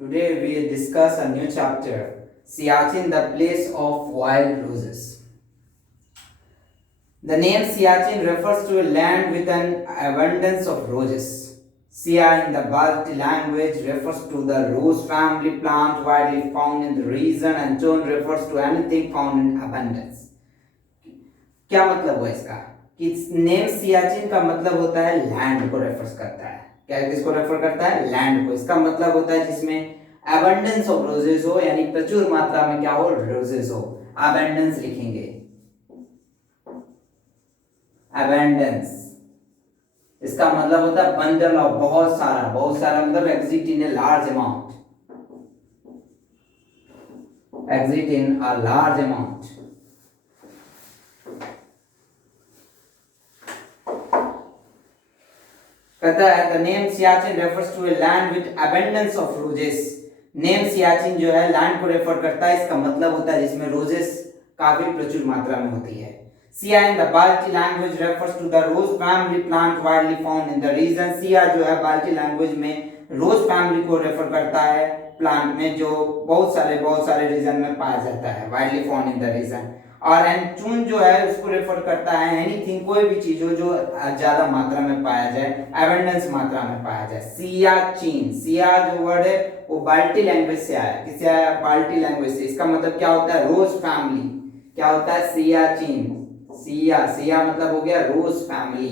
Today we discuss a new chapter, Siachen, the place of wild roses. The name Siachen refers to a land with an abundance of roses. Sia in the Balti language refers to the rose family plant widely found in the region, and Chon refers to anything found in abundance. क्या मतलब हुआ इसका कि name Siachen का मतलब होता है land को रेफर करता है। क्या किसको रेफर करता है? लैंड को। इसका मतलब होता है जिसमें एबंडेंस ऑफ रोजेस हो, यानी प्रचुर मात्रा में क्या हो? रोजेस हो। अबंडेंस लिखेंगे, अबंडेंस। इसका मतलब होता है बंडल ऑफ, बहुत सारा। बहुत सारा मतलब exist in a large amount, exist in a large amount. कहता है the name Siachen refers to a land with abundance of roses. Name Siachen जो है लैंड को रेफर करता है, इसका मतलब होता है जिसमें रोजेस काफी प्रचुर मात्रा में होती है। Sia in the Balti language refers to the rose family plant widely found in the region. Sia जो है बाल्टी लैंग्वेज में रोज फैमिली को रेफर करता है, प्लांट में जो बहुत सारे रीजन में पाया जाता है, widely found in the region. और एंड चून जो है उसको रेफर करता है एनीथिंग, कोई भी चीज हो जो ज्यादा मात्रा में पाया जाए, एबंडेंस मात्रा में पाया जाए। सियाचिन, सिया जो वर्ड है वो बाल्टी लैंग्वेज से आया। किससे आया? बाल्टी लैंग्वेज से। इसका मतलब क्या होता है? रोज फैमिली। क्या होता है? सियाचिन। सिया, सिया मतलब हो गया रोज फैमिली।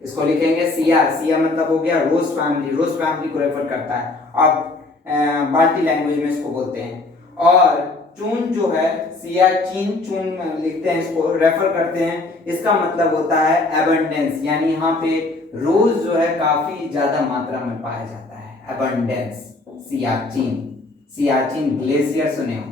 इसको लिखेंगे सिया, सिया मतलब हो गया रोज फैमिली, रोज फैमिली को रेफर करता है। अब बाल्टी लैंग्वेज में इसको बोलते हैं। और चून जो है सियाचिन, चून लिखते हैं, इसको रेफर करते हैं। इसका मतलब होता है एबंडेंस, यानी यहाँ पे रोज जो है काफी ज्यादा मात्रा में पाया जाता है। एबंडेंस, सियाचिन। सियाचिन ग्लेशियर सुने होंगे।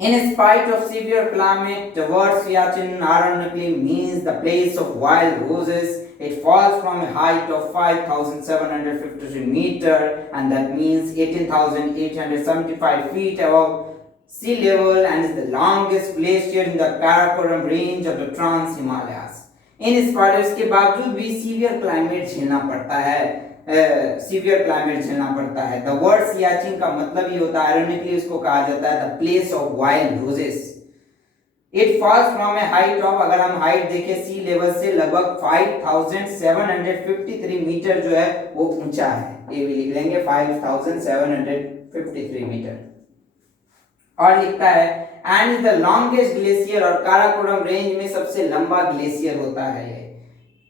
In spite of severe climate, the word Siachen ironically means the place of wild roses. It falls from a height of 5,753 meters, and that means 18,875 feet above sea level, and is the longest glacier in the Karakoram range of the Trans-Himalayas. In spite of इसके बावजूद भी severe climate झेलना पड़ता है, severe climate झेलना पड़ता है। The word Siachen का मतलब ही होता है, आयरनिकली उसको कहा जाता है the place of wild roses. It falls from A height of, अगर हम हाइट देखें सी लेवल से लगभग 5753 मीटर जो है वो ऊंचा है। ये भी लिख लेंगे 5753 मीटर। और लिखता है and is the longest glacier, और काराकोरम रेंज में सबसे लंबा ग्लेशियर होता है ये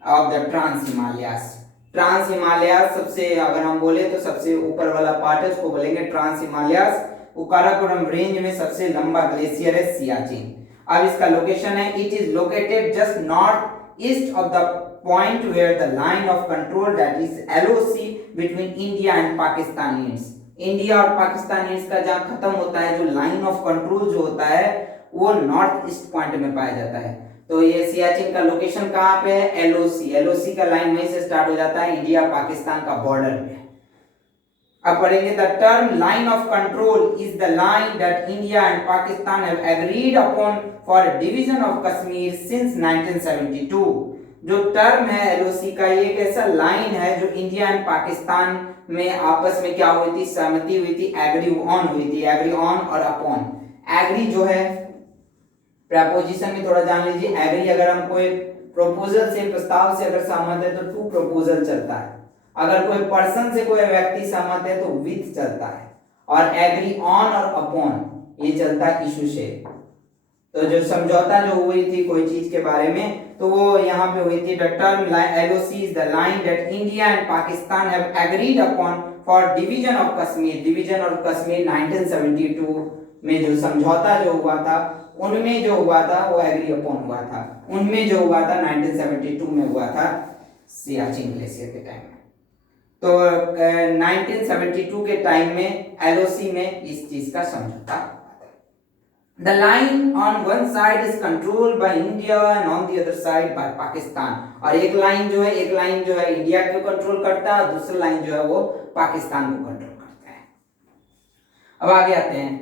of the trans Himalayas. Trans Himalayas सबसे, अगर हम बोले तो सबसे ऊपर वाला पार्ट है उसको बोलेंगे ट्रांस हिमालयास। वो काराकोरम रेंज में सबसे लंबा ग्लेशियर है सियाचिन। अब इसका लोकेशन है, it is located just north east of the point where the line of control that is LOC between India and Pakistan ends. India और पाकिस्तान ईट्स का जहां खत्म होता है, जो लाइन ऑफ कंट्रोल जो होता है वो नॉर्थ ईस्ट पॉइंट में पाया जाता है। तो ये सियाचिन का लोकेशन कहाँ पे है? एलओसी। एलओसी का लाइन वहीं से स्टार्ट हो जाता है इंडिया पाकिस्तान का बॉर्डर में। अब पढ़ेंगे the term line of control is the line that India and Pakistan have agreed upon for division of Kashmir since 1972। जो टर्म है एलओसी का, ये एक ऐसा लाइन है जो इंडिया एंड पाकिस्तान में आपस में क्या हुई थी? सहमति हुई थी, एग्री ऑन हुई थी। एग्री ऑन और अपॉन, एग्री जो है प्रपोजिशन में थोड़ा जान लीजिए। एग्री अगर हम कोई प्रपोजल से, प्रस्ताव से अगर सहमत है तो टू प्रपोजल चलता है। अगर कोई पर्सन से कोई व्यक्ति सहमत है तो विथ चलता है। और एग्री ऑन और अपॉन ये चलता है इशू से। तो जो समझौता जो हुई थी कोई चीज के बारे में, तो वो यहाँ पे हुई थी। The term LOC is the line that India and Pakistan have agreed upon for division of Kashmir. Division of Kashmir 1972 में जो समझौता जो हुआ था, उनमें जो हुआ था वो एग्री अपॉन हुआ था। उनमें जो हुआ था 1972 में हुआ था सियाचिन ग्लेशियर के टाइम में। तो 1972 के टाइम में एलओसी में इस चीज का समझौता। The line on one side is controlled by India and on the other side by Pakistan। और एक लाइन जो है इंडिया को कंट्रोल करता है, और दूसरा लाइन जो है वो पाकिस्तान को कंट्रोल करता है। अब आगे आते हैं।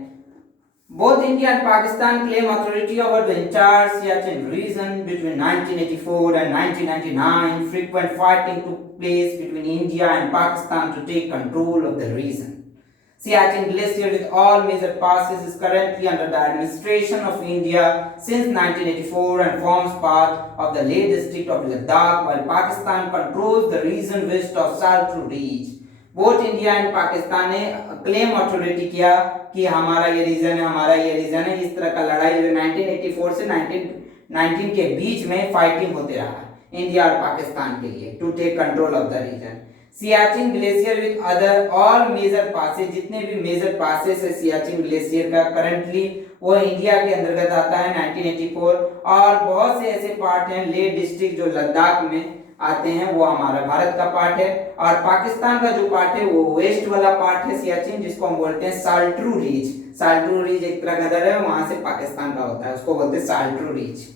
Both India and Pakistan claim authority over the entire Siachen region. Between 1984 and 1999, frequent fighting took place between India and Pakistan to take control of the region. Siachen Glacier, with all major passes, is currently under the administration of India since 1984 and forms part of the Leh district of Ladakh, while Pakistan controls the region west of Saltru Ridge. Both India and Pakistan ने claim authority किया कि हमारा ये reason है, हमारा ये reason है। इस तरह का लड़ाई जो 1984 से 1919 के बीच में फाइटिंग होते रहा इंडिया और पाकिस्तान के लिए to take control of the region. Siachen glacier with other all major passes, जितने भी मेजर पासेस है सियाचिन ग्लेशियर का करंटली वो इंडिया के अंतर्गत आता है 1984, और बहुत से ऐसे पार्ट हैं लेह डिस्ट्रिक्ट जो लद्दाख में आते हैं, वो हमारा भारत का पार्ट है। और पाकिस्तान का जो पार्ट है वो वेस्ट वाला पार्ट है सियाचिन, जिसको हम बोलते हैं साल्ट्रू रीज। साल्ट्रू रीज एक तरह का दर है, वहां से पाकिस्तान का होता है, उसको बोलते हैं साल्ट्रू रीज।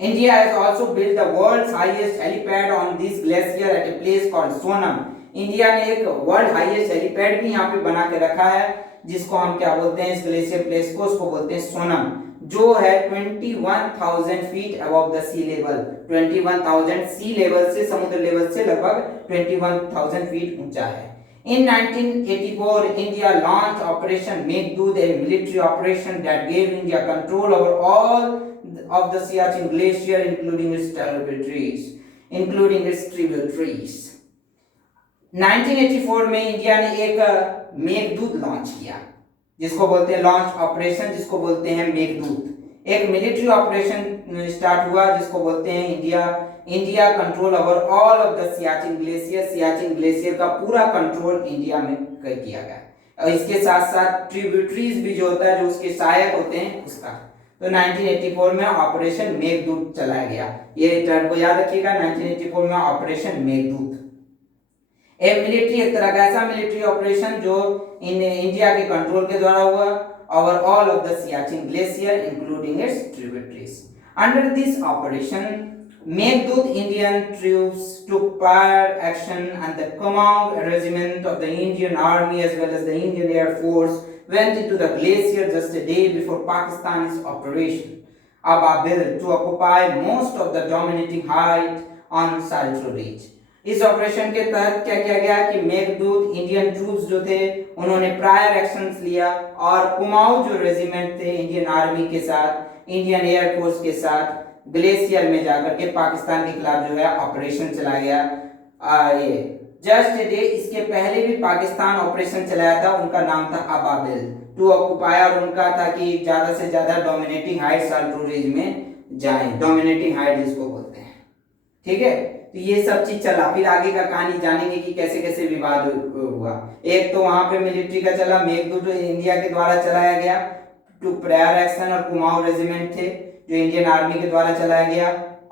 India has also built the world's highest helipad on this glacier at a place called Sonam. India ने एक वर्ल्ड हाईएस्ट हेलीपैड भी यहाँ पे बना के रखा है, जिसको हम क्या बोलते हैं इस ग्लेशियर प्लेस को, उसको बोलते हैं सोनम, जो है 21,000 feet above the sea level. 21,000 sea level से, समुद्र लेवल से लगभग 21,000 फीट ऊंचा है। In 1984, India launched Operation Meghdoot, a military operation that gave India control over all of the Siachen Glacier, including its tributaries. 1984 में इंडिया ने एक Meghdoot launch किया, जिसको बोलते हैं लॉन्च ऑपरेशन, जिसको बोलते हैं मेघदूत। एक मिलिट्री ऑपरेशन स्टार्ट हुआ जिसको बोलते हैं India control over all of the Siachen glacier. Siachen glacier का पूरा कंट्रोल इंडिया में किया गया, और इसके साथ साथ ट्रिब्यूटरीज भी जो होता है, जो उसके सहायक होते हैं, उसका। तो 1984 में ऑपरेशन मेघदूत चलाया गया। ये टर्म को याद रखिएगा, 1984 में ऑपरेशन मेघदूत एक तरह का ऐसा मिलिट्री ऑपरेशन जो इंडिया के कंट्रोल के द्वारा हुआ over all of the Siachen glacier including it's tributaries. Under this operation Meghdoot, Indian troops took prior action, and the Kumaon regiment of the Indian Army as well as the Indian Air Force went into the glacier just a day before Pakistan's Operation Ababil to occupy most of the dominating height on Saltru Ridge. इस operation के तहत क्या किया गया कि Meghdoot Indian troops जो थे उन्होंने प्रायर एक्शंस लिया, और कुमाऊं जो रेजिमेंट थे इंडियन आर्मी के साथ, इंडियन एयरफोर्स के साथ ग्लेशियर में जाकर के पाकिस्तान के खिलाफ जो है ऑपरेशन चला गया। ये जस्ट डे इसके पहले भी पाकिस्तान ऑपरेशन चलाया था, उनका नाम था अबाबिल टू ऑक्युपाई, और उनका था कि ज्यादा से ज्यादा डोमिनेटिंग हाइट साल्ट्रू रीज में जाएं, डोमिनेटिंग हाइट जिसको बोलते हैं। ठीक है, तो ये सब चीज चला। फिर आगे का कहानी जानेंगे कि कैसे कैसे विवाद हुआ। एक तो वहां पे मिलिट्री का चला, मेघदूत इंडिया के द्वारा चलाया गया टू प्रायर एक्शन, और कुमाऊं रेजिमेंट थे जो इंडियन आर्मी के द्वारा चलाया गया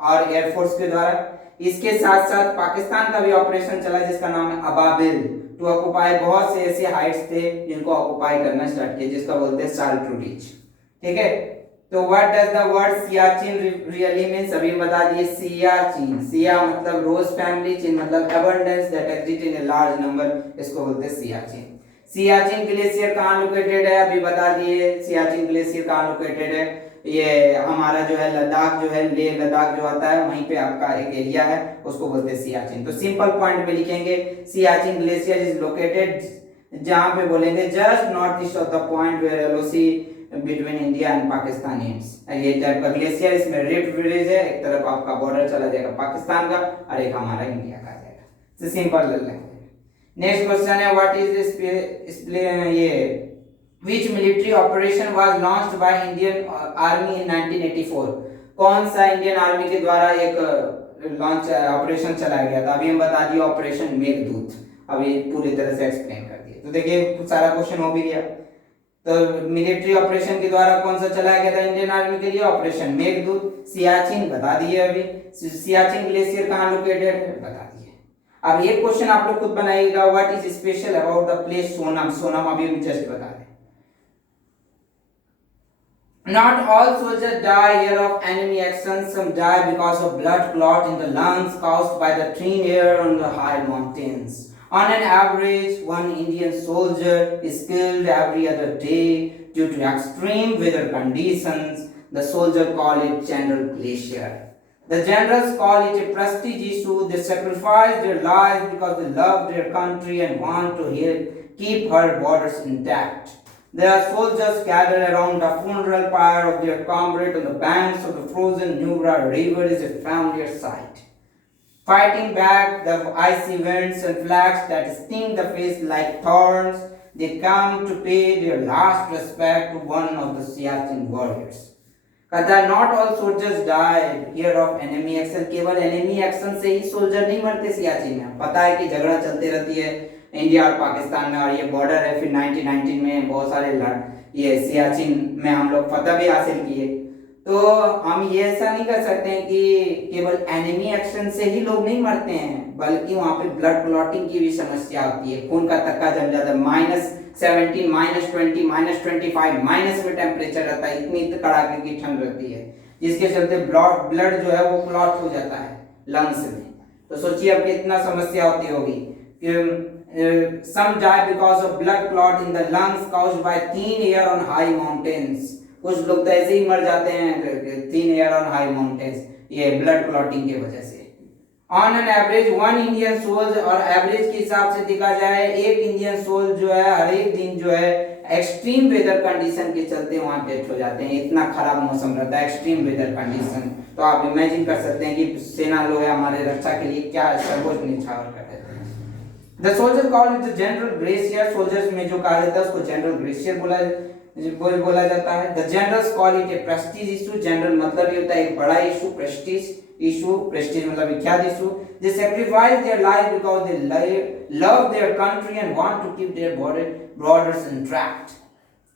और एयरफोर्स के द्वारा। इसके साथ साथ पाकिस्तान का भी ऑपरेशन चला जिसका नाम है अबाबिल टू ऑक्युपाई। बहुत से ऐसे हाइट्स थे जिनको ऑक्युपाई करना स्टार्ट किया, जिसका बोलते हैं साल्ट्रू रीज। ठीक है, तो what does the word Siachen really means, अभी बता दिए। सियाचिन, सिया मतलब रोज फैमिली, चिन मतलब abundance that exist in a large number, इसको बोलते हैं सियाचिन। सियाचिन ग्लेशियर कहाँ लोकेटेड है, अभी बता दिए। सियाचिन ग्लेशियर कहाँ लोकेटेड है, ये हमारा जो है लद्दाख जो है, लेह लद्दाख जो आता है वहीं पे आपका एक एरिया है, उसको बोलते हैं सियाचिन। तो सिंपल पॉइंट पे लिखेंगे सियाचिन ग्लेशियर इज लोकेटेड, जहां पे बोलेंगे just north east of the point where LOC between India and Pakistan ends. ये टाइप का ग्लेशियर, इसमें रिफ्ट ब्रिज है, एक तरफ आपका बॉर्डर चला जाएगा पाकिस्तान का और एक हमारा इंडिया का आ जाएगा। तो सिंपल लैंग्वेज। नेक्स्ट क्वेश्चन है व्हाट इज दिस ये Which military operation was launched by Indian Army in 1984? कौन सा इंडियन आर्मी के द्वारा एक लॉन्च ऑपरेशन चलाया गया था? अभी हम बता दिए ऑपरेशन मेघदूत, अभी पूरी तरह से एक्सप्लेन कर दिए। तो देखिए सारा क्वेश्चन हो भी गया। तो मिलिट्री ऑपरेशन के द्वारा कौन सा चलाया गया था इंडियन आर्मी के लिए? ऑपरेशन मेघदूत। सियाचिन बता दिए अभी। सियाचिन ग्लेशियर कहाँ लोकेटेड है बता दिए। अब एक क्वेश्चन आप लोग खुद बनाइएगा, what is special about the place Sonam? Sonam अभी हम जस्ट बता दें। Not all soldiers die here of enemy action. Some die because of blood clot in the lungs caused by the thin air on the high mountains. On an average, one Indian soldier is killed every other day due to extreme weather conditions. The soldiers call it General Glacier. The generals call it a prestige issue. They sacrifice their lives because they love their country and want to keep her borders intact. Their soldiers gather around the funeral pyre of their comrade on the banks of the frozen Nubra River is a familiar sight. Fighting back the icy winds and flags that sting the face like thorns, they come to pay their last respect to one of the Siachen warriors. कहता not all soldiers died here of enemy action. केवल enemy action से ही soldier नहीं मरते सियाचिन में. पता है कि झगड़ा चलते रहती है इंडिया और पाकिस्तान में और ये बॉर्डर है. फिर 1919 में बहुत सारे ये सियाचिन में हम लोग फतह भी हासिल किए. तो हम ये ऐसा नहीं कर सकते हैं कि केवल एनिमी एक्शन से ही लोग नहीं मरते हैं, बल्कि वहाँ पे ब्लड क्लॉटिंग की भी समस्या होती है. खून का थक्का जम जाता है. -17, -20, -25 माइनस में टेम्परेचर रहता है. इतनी कड़ाके की ठंड रहती है जिसके चलते ब्लड जो है वो क्लॉट हो जाता है लंग्स में. तो सोचिए अब कितना समस्या होती होगी. Some die because of blood clot in the lungs caused by thin air on high mountains. कुछ लोग तो ऐसे ही मर जाते हैं thin air on high mountains, ये ब्लड क्लॉटिंग की वजह से. On an average one Indian souls, और एवरेज के हिसाब से देखा जाए एक इंडियन सोल जो है हर एक दिन जो है एक्सट्रीम वेदर कंडीशन के चलते वहाँ डेथ हो जाते हैं. इतना खराब मौसम रहता है, एक्सट्रीम वेदर कंडीशन. तो आप इमेजिन कर सकते हैं कि सेना लोग हमारे रक्षा के लिए क्या सर्वोच्च न्यौछावर कर देते हैं. The soldier call it the general glacier. Soldiers में जो कहा जाता है उसको जनरल ग्लेशियर बोला जाता है. The generals call it A Prestige issue. General मतलब ये होता है एक बड़ा इशू. प्रेस्टीज इशू, प्रेस्टीज मतलब विख्यात issue. They sacrifice their life because they love their country and want to keep their borders intact.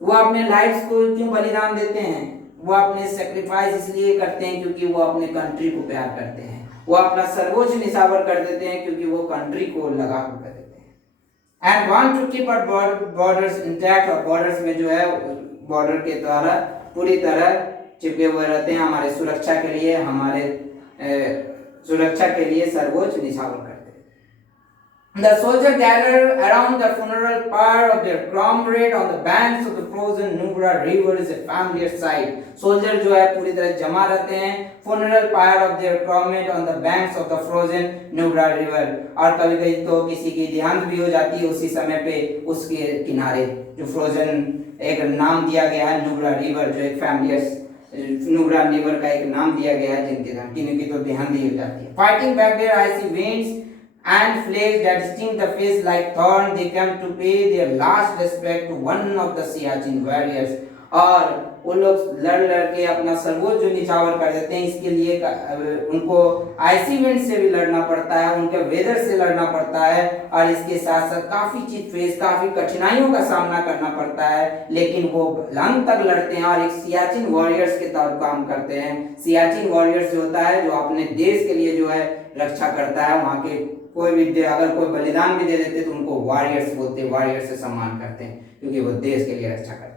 वो अपने लाइफ्स को क्यों बलिदान देते हैं? वो अपने सैक्रिफाइस इसलिए करते हैं क्योंकि वो अपने कंट्री को प्यार करते हैं. वो अपना सर्वोच्च निछावर कर देते हैं क्योंकि वो कंट्री को लगा कर देते हैं. And want to keep our borders intact. और बॉर्डर्स में जो है बॉर्डर के द्वारा पूरी तरह चिपके हुए रहते हैं. हमारे सुरक्षा के लिए, हमारे सुरक्षा के लिए सर्वोच्च निछावर करते हैं. The soldier gathered around the funeral pyre of their comrade on the banks of the frozen Nubra River is a familiar sight. Soldier जो है पूरी तरह जमा रहते हैं funeral pyre of their comrade on the banks of the frozen Nubra River. और कभी कभी तो किसी की देहांत भी हो जाती है उसी समय पे उसके किनारे. जो फ्रोजन एक नाम दिया गया है नुब्रा रिवर, जो एक फैमिलियर नुब्रा रिवर का एक नाम दिया गया है जिनके नाम की तो देहांत ही हो जाती है. Fighting back their icy winds and flags that sting the face like thorn, they come to pay their last respect to one of the Siachen warriors. और वो लोग लड़ के अपना सर्वोच्च निछावर कर देते हैं. इसके लिए उनको आइसी विंड से भी लड़ना पड़ता है, उनके वेदर से लड़ना पड़ता है, और इसके साथ साथ काफी कठिनाइयों का सामना करना पड़ता है. लेकिन वो अंत तक लड़ते हैं और एक सियाचिन वॉरियर्स के तौर काम करते हैं. सियाचिन वॉरियर्स जो होता है जो अपने देश के लिए जो है रक्षा करता है. वहाँ के कोई भी अगर कोई बलिदान भी दे देते तो उनको वॉरियर्स बोलते हैं, वॉरियर्स से सम्मान करते हैं क्योंकि वो देश के लिए रक्षा करते हैं.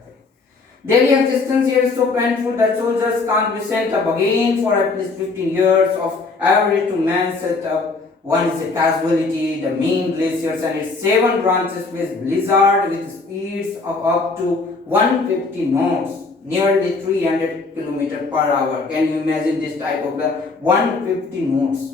Daily existence here is so painful that soldiers can't be sent up again for at least 15 years. Of every 2 men set up, one is a casualty. The main glaciers and its 7 branches face blizzard with speeds of up to 150 knots, nearly 300 km per hour. Can you imagine this type of the 150 knots?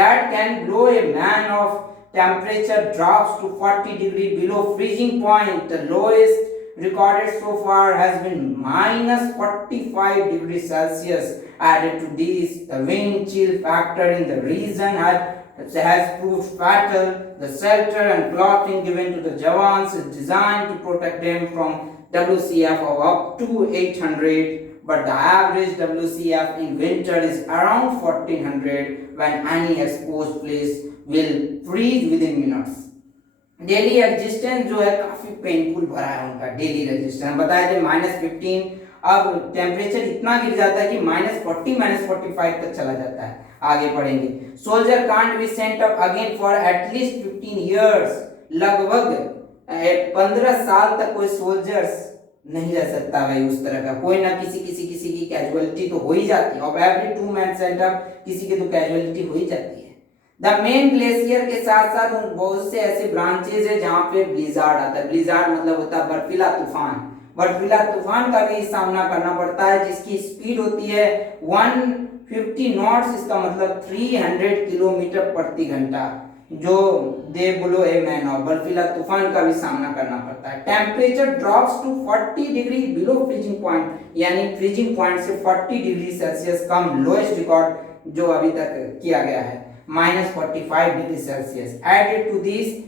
That can blow a man off. Temperature drops to 40 degrees below freezing point. The lowest recorded so far has been -45 degrees Celsius. Added to this, the wind chill factor in the region has proved fatal. The shelter and clothing given to the Jawans is designed to protect them from WCF of up to 800, but the average WCF in winter is around 1400 when any exposed place will freeze within minutes. Daily existence जो है काफी painful भरा है उनका. Daily resistance बताए थे -15, अब temperature इतना गिर जाता है कि -40 -45 तक चला जाता है. आगे पढ़ेंगे. Soldier can't be sent up again for at least 15 years. लगभग 15 साल तक कोई सोल्जर्स नहीं रह सकता भाई उस तरह का. कोई ना किसी की कैजुअलिटी तो हो ही जाती है. और एवरी 2 men सेंट अप, किसी की तो कैजुअलिटी हो ही जाती है. द मेन ग्लेशियर के साथ साथ बहुत से ऐसे ब्रांचेज है जहाँ पे ब्लिजार्ड आता है। ब्लिजार्ड मतलब होता है बर्फीला तूफान। बर्फीला तूफान का भी सामना करना पड़ता है, जिसकी स्पीड होती है 150 नॉट्स, इसका मतलब 300 किलोमीटर प्रति घंटा, जो they blow a man off. बर्फीला तूफान का भी सामना करना पड़ता है। Temperature drops to 40 degree below freezing point, यानी फ्रीजिंग पॉइंट से 40 डिग्री सेल्सियस कम, लोएस्ट रिकॉर्ड जो अभी तक किया गया है, -45 degree Celsius. Added to this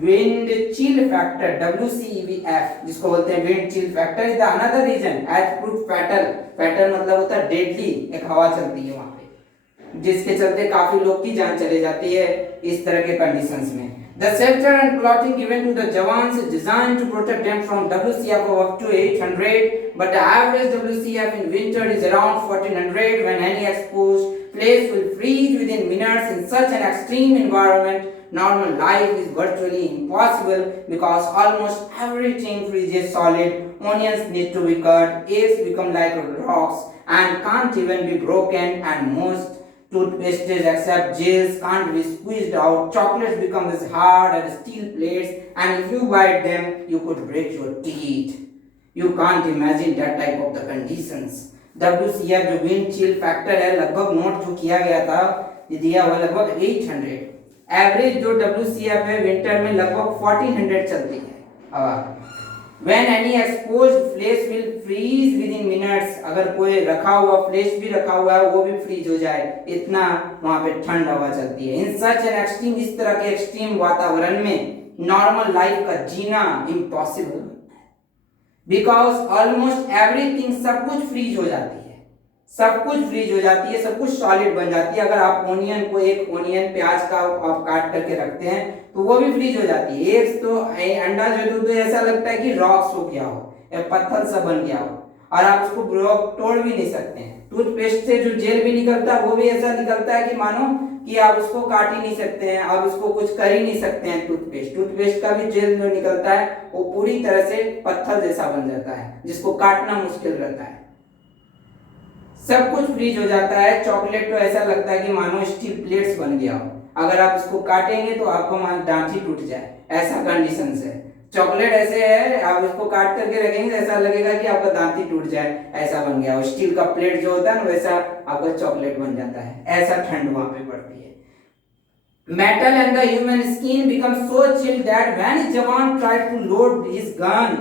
wind chill factor WCEF, जिसको बोलते हैं wind chill factor, is the another reason as proof fatal. Fatal मतलब होता है डेडली, एक हवा चलती है वहां पे, जिसके चलते काफी लोग की जान चले जाती है इस तरह के कंडीशंस में। The shelter and clothing given to the jawans is designed to protect them from WCF of up to 800, but the average WCF in winter is around 1400. When any exposed place will freeze within minutes in such an extreme environment, normal life is virtually impossible because almost everything freezes solid. Onions need to be cut, eggs become like rocks and can't even be broken, and most toothpastes except gels can't be squeezed out. Chocolates become as hard as steel plates, and if you bite them, you could break your teeth. You can't imagine that type of the conditions. WCF जो wind chill factor है, लगभग note जो किया गया था, ये दिया हुआ लगभग 800। एवरेज जो WCF है विंटर में लगभग 1400 चलती है हवा। When any exposed flesh will freeze within minutes, अगर कोई रखा हुआ फ्लेश भी रखा हुआ है वो भी फ्रीज हो जाए, इतना वहां पे ठंड हवा चलती है। इन सच एन एक्सट्रीम, इस तरह के एक्सट्रीम वातावरण में नॉर्मल लाइफ का जीना इम्पॉसिबल, बिकॉज ऑलमोस्ट एवरीथिंग, सब कुछ फ्रीज हो जाती है, सब कुछ फ्रीज हो जाती है, सब कुछ सॉलिड बन जाती है। अगर आप ओनियन को, एक ओनियन प्याज का आप काट करके रखते हैं तो वो भी फ्रीज हो जाती है। एग्स तो अंडा जो तो ऐसा लगता है कि रॉक्स हो गया हो या पत्थर सा बन गया हो, और आप उसको तोड़ भी नहीं सकते हैं। टूथपेस्ट से जो जेल भी निकलता है वो भी ऐसा निकलता है कि मानो कि आप उसको काट ही नहीं सकते हैं, आप उसको कुछ कर ही नहीं सकते हैं। टूथपेस्ट का भी जेल जो निकलता है वो पूरी तरह से पत्थर जैसा बन जाता है, जिसको काटना मुश्किल रहता है। सब कुछ फ्रीज हो जाता है। चॉकलेट तो ऐसा लगता है कि मानो स्टील प्लेट्स बन गया हो, अगर आप इसको काटेंगे तो आपको दांत ही टूट जाए, ऐसा कंडीशन है। चॉकलेट ऐसे है, आप इसको काट करके रखेंगे ऐसा लगेगा कि आपका दांत ही टूट जाए, ऐसा बन गया हो। स्टील का प्लेट जो होता है ना वैसा आपका चॉकलेट बन जाता है, ऐसा ठंड वहां पे पड़ती है। Metal and the human skin become so chilled that when Jawan tried to load his gun,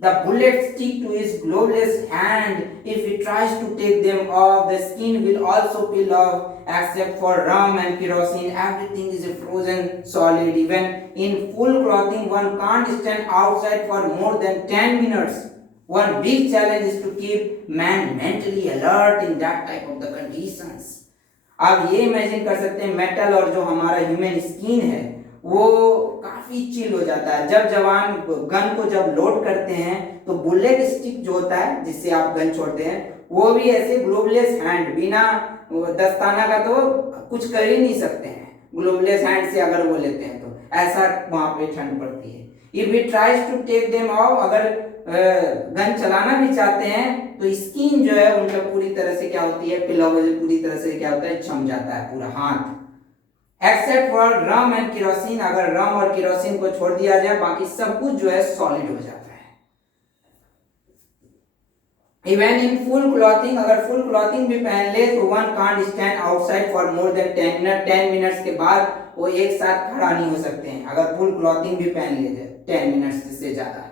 the bullets stick to his gloveless hand. If he tries to take them off, the skin will also peel off. Except for rum and kerosene, everything is frozen solid. Even in full clothing, one can't stand outside for more than 10 minutes. One big challenge is to keep man mentally alert in that type of the conditions. आप ये imagine कर सकते हैं, metal और जो हमारा human skin है वो काफी चिल हो जाता है। जब जवान गन को जब लोड करते हैं तो बुलेट स्टिक जो होता है जिससे आप गन छोड़ते हैं वो भी ऐसे ग्लोवलेस हैंड, बिना दस्ताना का तो कुछ कर ही नहीं सकते हैं, ग्लोवलेस हैंड से अगर वो लेते हैं तो ऐसा वहां पे ठंड पड़ती है। If he tries to take them off, अगर गन चलाना भी चाहते हैं तो स्किन जो है उनका पूरी तरह से क्या होती है, पूरी तरह से क्या होता है, छम जाता है पूरा हाथ। Except for rum and kerosene, अगर रम और केरोसिन को छोड़ दिया जाए बाकी सब कुछ जो है सॉलिड हो जाता है। इवन इन फुल क्लॉथिंग, अगर फुल क्लॉथिंग भी पहन ले तो one can't stand outside for more than 10 minute. 10 minutes के बाद वो एक साथ खड़ा नहीं हो सकते हैं अगर फुल क्लॉथिंग भी पहन ले जाए 10 मिनट्स से ज्यादा।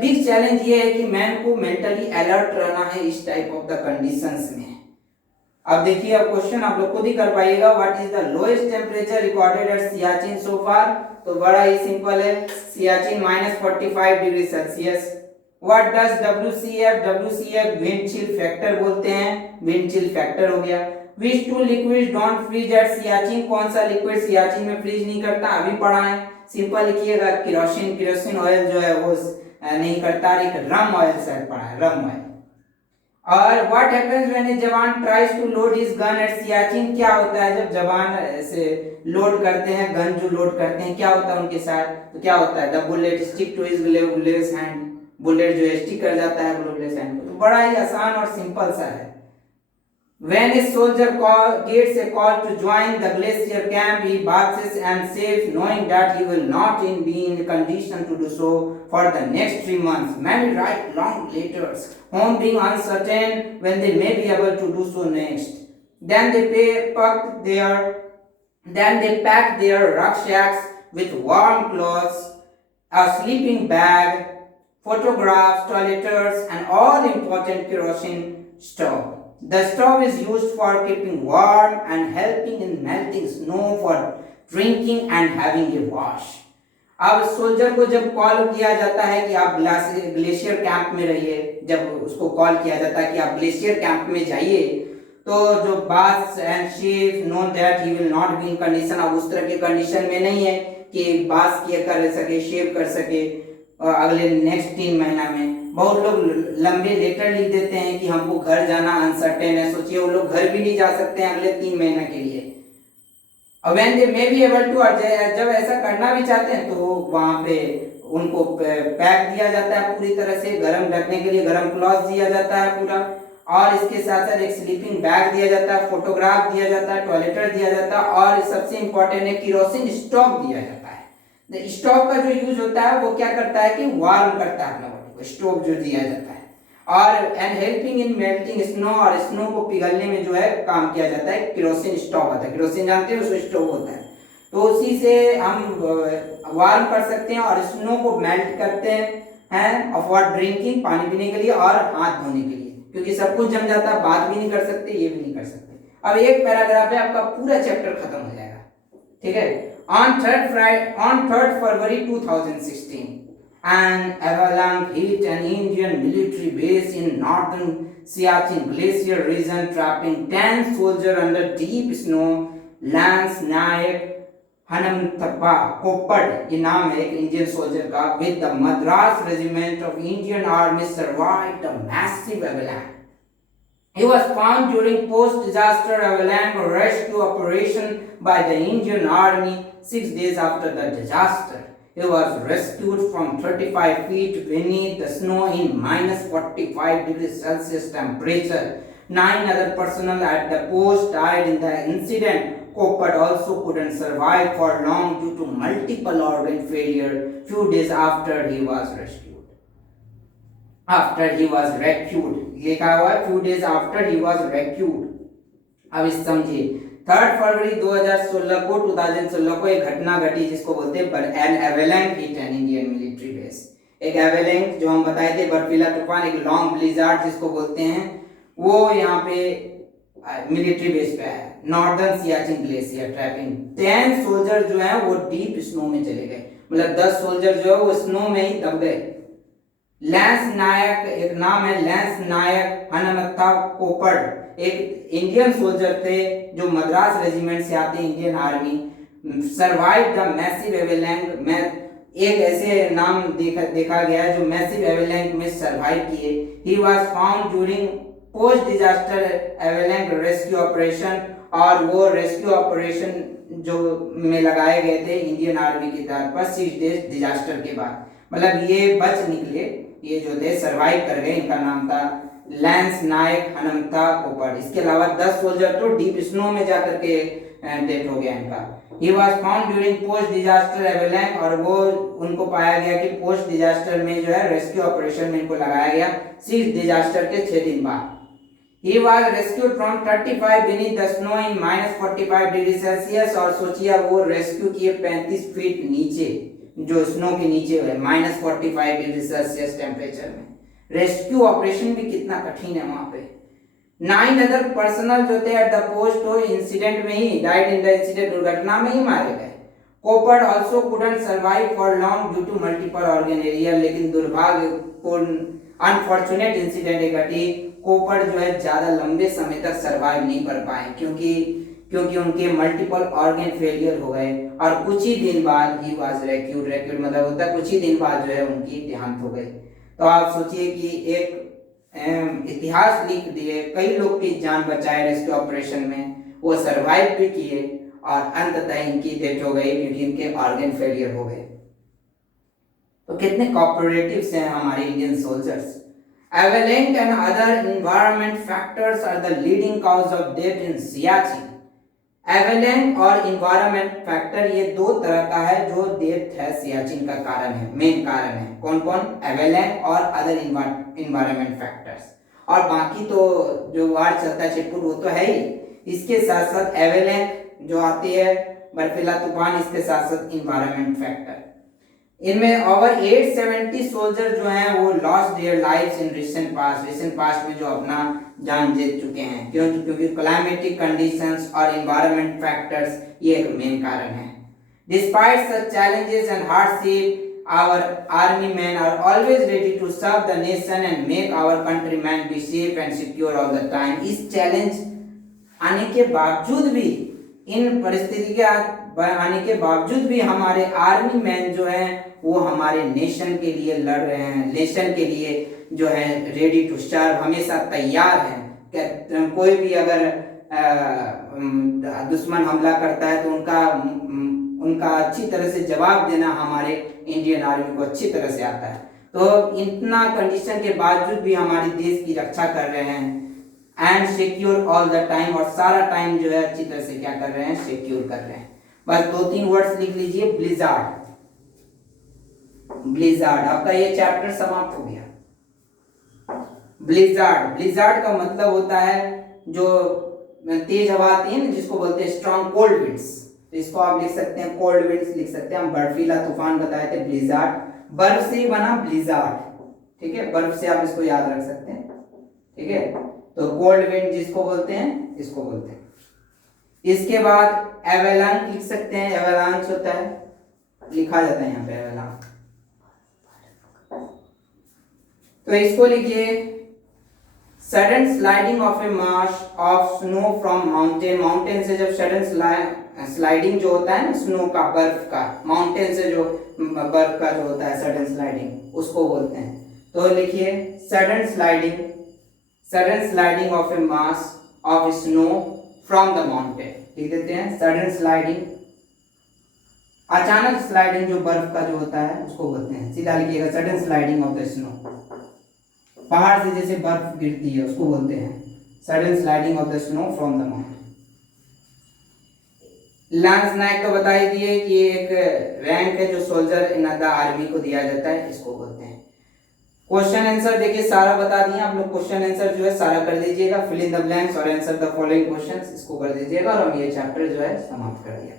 बिग चैलेंज ये है कि मैन को मेंटली अलर्ट रहना है इस टाइप ऑफ द कंडीशंस में। अब देखिए, अब क्वेश्चन आप लोग खुद ही कर पाइएगा। What is the lowest temperature recorded at Siachen so far? तो बड़ा ही सिंपल है, Siachen -45 degree Celsius. What does WCF? WCF wind chill factor बोलते हैं, विंड चिल फैक्टर हो गया। Which two liquid don't freeze at Siachen? कौन सा लिक्विड सियाचिन में फ्रीज नहीं करता? अभी पढ़ा है, सिंपल लिखिएगा, केरोसिन ऑयल जो है वो नहीं करता। एक रम ऑयल शायद पढ़ा है, रम ऑयल। और व्हाट हैपेंस व्हेन ए जवान tries to load his gun at Siachen? क्या होता है जब जवान ऐसे लोड करते हैं, गन जो लोड करते हैं, क्या होता है उनके साथ? तो क्या होता है, the bullet stick to his gloveless hand, bullet जो है स्टिक कर जाता है ग्लोवलेस हैंड को। तो बड़ा ही आसान और सिंपल सा है। When a soldier gets a call to join the glacier camp, he bathes and saves, knowing that he will not be in condition to do so for the next 3 months. Many write long letters, home being uncertain when they may be able to do so next. Then they pack their rucksacks with warm clothes, a sleeping bag, photographs, toiletries, and all important kerosene stove. The stove is used for keeping warm and helping in melting snow for drinking and having a wash. अब soldier को जब call किया जाता है कि आप glacier camp में रहिए, जब उसको कॉल किया जाता है कि आप ग्लेशियर कैंप में जाइए, तो जो bath and shave know that he will not be in condition, अब उस तरह के कंडीशन में नहीं है कि बाथ किया कर सके, शेव कर सके अगले नेक्स्ट 3 महीना में। बहुत लोग लंबे लेटर लिख देते हैं कि हमको घर जाना अनसर्टेन है, सोचिए वो लोग घर भी नहीं जा सकते हैं अगले 3 महीने के लिए। When they may be able to, जब ऐसा करना भी चाहते हैं तो वहां पे उनको पैक दिया जाता है पूरी तरह से, गर्म रखने के लिए गर्म क्लॉथ दिया जाता है पूरा, और इसके साथ साथ एक स्लीपिंग बैग दिया जाता है, फोटोग्राफ दिया जाता है, टॉयलेटर दिया जाता है, और सबसे इंपॉर्टेंट है केरोसिन स्टोव दिया जाता है। स्टोव का जो यूज होता है वो क्या करता है कि वार्म करता है अपना बॉडी को, स्टोव जो दिया जाता है, और and helping in melting snow, और स्नो को पिघलने में जो है काम किया जाता है, केरोसिन स्टोव होता है, केरोसिन जानते हैं उसको स्टोव होता है, तो उसी से हम वार्म कर सकते हैं और स्नो को मेल्ट करते हैं फॉर ड्रिंकिंग, पानी पीने के लिए और हाथ धोने के लिए, क्योंकि सब कुछ जम जाता है, बात भी नहीं कर सकते, ये भी नहीं कर सकते। अब एक पैराग्राफ है, आपका पूरा चैप्टर खत्म हो जाएगा, ठीक है। On 3rd February 2016, an avalanche hit an Indian military base in northern Siachen Glacier region, trapping 10 soldiers under deep snow. Lance Nayak Hanamthappa Koppad, ये नाम है एक इंडियन सोल्जर का, with the Madras Regiment of Indian Army survived a massive avalanche. He was found during post-disaster avalanche rescue operation by the Indian Army 6 days after the disaster. He was rescued from 35 feet beneath the snow in minus 45 degrees Celsius temperature. 9 other personnel at the post died in the incident. Koppad also couldn't survive for long due to multiple organ failure few days after he was rescued. लिखा हुआ है few days after he was rescued. अब इस समझिए 3 फरवरी 2016 को एक घटना घटी जिसको बोलते हैं an avalanche hit an Indian military base. एक एवेलेंट जो हम बताए थे बर्फीला तूफान, एक लॉन्ग ब्लिजार्ड जिसको बोलते हैं, वो यहाँ पे मिलिट्री बेस पे है, northern Siachen glacier trapping. 10 soldier जो है वो डीप स्नो में चले गए, मतलब 10 सोल्जर जो है वो स्नो में ही दब गए। लैंस नायक, एक नाम है लैंस नायक हनुमंता कोपड़, एक इंडियन सोल्जर थे जो मद्रास रेजिमेंट से आते हैं, Indian army. Survive the massive avalanche में एक ऐसे नाम देखा गया है जो मैसिव एवेलैंक में सर्वाइव किए। He was found during post disaster avalanche rescue operation, और वो रेस्क्यू ऑपरेशन जो में लगाए गए थे इंडियन आर्मी की तरफ पर 6 डेज डिजास्टर के बाद, मतलब ये बच निकले, ये जो थे सर्वाइव कर गए। इनका नाम था लैंस नायक हनुमंता कोपड़। इसके अलावा 10 सोल्जर तो डीप स्नो में जाकर के डेथ हो गया इनका। He was found during post disaster avalanche, और वो उनको पाया गया कि पोस्ट डिजास्टर में जो है रेस्क्यू ऑपरेशन में इनको लगाया गया 6 डिजास्टर के 6 दिन बाद। He was rescued from 35 beneath the snow in minus 45 degree Celsius, और सोचिए वो रेस्क्यू किए 35 फीट नीचे, जो स्नो के नीचे है, minus 45 डिग्री सेल्सियस टेम्परेचर में। रेस्क्यू ऑपरेशन भी कितना कठिन है वहां पे। 9 अदर पर्सनल जो थे एट द पोस्ट वो इंसिडेंट में ही डाइड इन द इंसिडेंट, दुर्घटना में ही मारे गए। Koppad also couldn't survive for long due to multiple organ area, लेकिन दुर्भाग्यपूर्ण अनफॉर्चुनेट इंसिडेंट घटी, कोपड़ जो है ज्यादा लंबे समय तक सरवाइव नहीं कर पाए क्योंकि उनके मल्टीपल ऑर्गन फेलियर हो गए, और कुछ ही दिन बाद ही वाज रेस्क्यूड मतलब होता है कुछ ही दिन बाद जो है उनकी देहांत हो गई। तो आप सोचिए कि एक इतिहास लिख दिए, कई लोग की जान बचाए रेस्क्यू ऑपरेशन में, वो सरवाइव भी किए और अंततः इनकी डेथ हो गई क्योंकि इनके ऑर्गन फेलियर हो गए। तो कितने कोऑपरेटिव्स हैं हमारे Indian soldiers. Avalanche and other environment factors are the leading cause of death in Siachen. Avalanche और इन्वायरमेंट फैक्टर ये दो तरह का है जो डेथ है सियाचिन का कारण है, मेन कारण है। कौन कौन? एवेलेंच और अदर इन्वायरमेंट फैक्टर्स। और बाकी तो जो वार चलता है छिटपुट वो तो है ही, इसके साथ साथ एवेलेंच जो आती है, बर्फीला तूफान, इसके साथ साथ इन्वायरमेंट फैक्टर। इनमें ओवर 870 सोल्जर जो हैं वो lost their lives in recent past में जो अपना जान दे चुके हैं। क्यों? क्योंकि क्लाइमेटिक कंडीशंस और एनवायरनमेंट फैक्टर्स ये एक मेन कारण है। Despite such challenges and hardship our army men are always ready to serve the nation and make our countrymen be safe and secure all the time। इस challenge आने के बावजूद भी, इन परिस्थिति के आने के बावजूद भी हमारे आर्मी मैन जो हैं वो हमारे नेशन के लिए लड़ रहे हैं, नेशन के लिए जो है रेडी टू सर्व, हमेशा तैयार हैं कि कोई भी अगर दुश्मन हमला करता है तो उनका अच्छी तरह से जवाब देना हमारे इंडियन आर्मी को अच्छी तरह से आता है। तो इतना कंडीशन के बावजूद भी हमारे देश की रक्षा कर रहे हैं and secure all the time, और सारा टाइम जो है अच्छी तरह से क्या कर रहे हैं? सिक्योर कर रहे हैं। बस 2-3 वर्ड्स लिख लीजिए। ब्लिजार्ड, ब्लिजार्ड आपका ये चैप्टर समाप्त हो गया। ब्लिजार्ड का मतलब होता है जो तेज हवा आती है ना, जिसको बोलते हैं स्ट्रॉन्ग कोल्ड विंड्स। तो इसको आप लिख सकते हैं कोल्ड विंड्स लिख सकते हैं। हम बर्फीला तूफान बताए थे, ब्लिजार्ड बर्फ से ही बना ब्लिजार्ड, ठीक है, बर्फ से आप इसको याद रख सकते हैं, ठीक है। तो कोल्ड विंड जिसको बोलते हैं, इसको बोलते हैं। इसके बाद एवेलांच लिख सकते हैं, एवेलांच होता है, लिखा जाता है यहाँ पे एवेलांच। तो इसको लिखिए sudden sliding of A mass of snow from mountain. Mountain से जब सडन स्लाइडिंग जो होता है ना स्नो का, बर्फ का, माउंटेन से जो बर्फ का जो होता है सडन स्लाइडिंग, उसको बोलते हैं। तो लिखिए sudden sliding of A mass of snow from the mountain, लिख देते हैं सडन स्लाइडिंग, अचानक स्लाइडिंग जो बर्फ का जो होता है उसको बोलते हैं। सीधा लिखिएगा sudden sliding of the snow, पहाड़ से जैसे बर्फ गिरती है उसको बोलते हैं sudden sliding of the snow from the mountain. Lance Naik तो बता ही दिए कि ये एक रैंक है जो सोल्जर इन द आर्मी को दिया जाता है, इसको बोलते हैं। क्वेश्चन आंसर देखिए सारा बता दिए आप लोग, क्वेश्चन आंसर जो है सारा कर दीजिएगा, फिल इन द ब्लैंक्स और आंसर द फॉलोइंग क्वेश्चंस, इसको कर दीजिएगा और हम ये चैप्टर जो है समाप्त कर दिया।